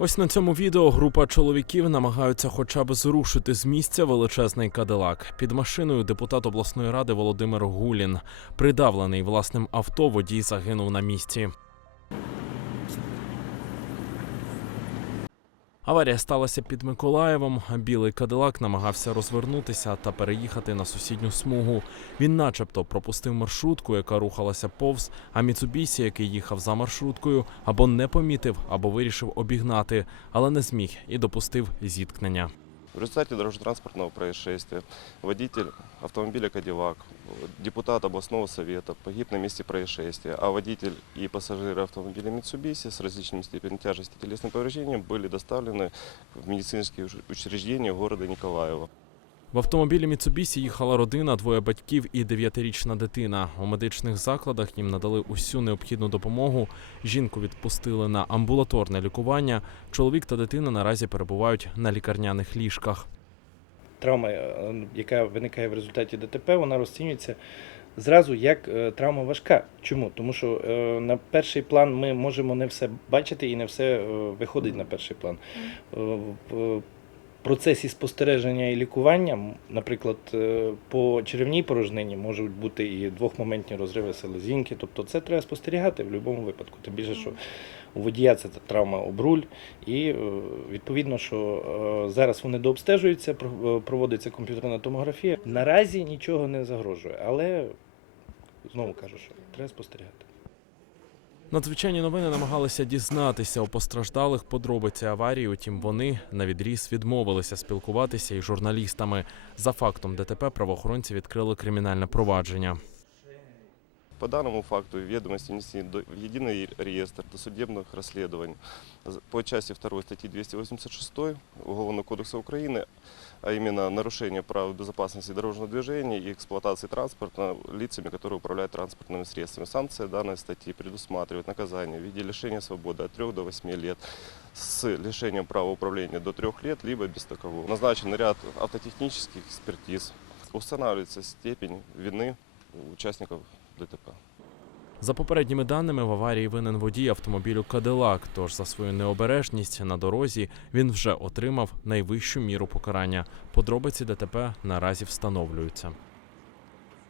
Ось на цьому відео група чоловіків намагаються хоча б зрушити з місця величезний кадилак. Під машиною депутат обласної ради Володимир Гулін. Придавлений власним авто, водій загинув на місці. Аварія сталася під Миколаєвом. Білий кадилак намагався розвернутися та переїхати на сусідню смугу. Він, начебто, пропустив маршрутку, яка рухалася повз, а Міцубісі, який їхав за маршруткою, або не помітив, або вирішив обігнати, але не зміг і допустив зіткнення. В результате дорожно-транспортного происшествия водитель автомобиля «Кадиллак», депутат областного совета погиб на месте происшествия, а водитель и пассажиры автомобиля «Митсубиси» с различными степенями тяжести телесных повреждений были доставлены в медицинские уч- учреждения города Николаева. В автомобілі Міцубісі їхала родина, двоє батьків і дев'ятирічна дитина. У медичних закладах їм надали усю необхідну допомогу. Жінку відпустили на амбулаторне лікування. Чоловік та дитина наразі перебувають на лікарняних ліжках. травма, е, яка виникає в результаті ДТП, вона розцінюється зразу як е, травма важка. Чому? Тому що е, на перший план ми можемо не все бачити і не все виходить на перший план. Процесі спостереження і лікування, наприклад, е, по черевній порожнині можуть бути і двохмоментні розриви селезінки. Тобто це треба спостерігати в будь-якому випадку. Тим більше, що у водія це травма об руль, і е, відповідно, що е, зараз вони дообстежуються, про- проводиться комп'ютерна томографія. Наразі нічого не загрожує, але знову кажу, що треба спостерігати. Надзвичайні новини намагалися дізнатися у постраждалих подробиці аварії. Утім, вони на відріз відмовилися спілкуватися із журналістами. За фактом ДТП правоохоронці відкрили кримінальне провадження. По данному факту ведомости внесены в единый реестр досудебных расследований по части 2 статьи 286 Уголовного кодекса Украины, а именно нарушение прав безопасности дорожного движения и эксплуатации транспорта лицами, которые управляют транспортными средствами. Санкция данной статьи предусматривает наказание в виде лишения свободы от 3 до 8 лет с лишением права управления до 3 лет, либо без такового. Назначен ряд автотехнических экспертиз. Устанавливается степень вины участников ДТП. За попередніми даними, в аварії винен водій автомобілю Кадилак. Тож за свою необережність на дорозі він вже отримав найвищу міру покарання. Подробиці ДТП наразі встановлюються.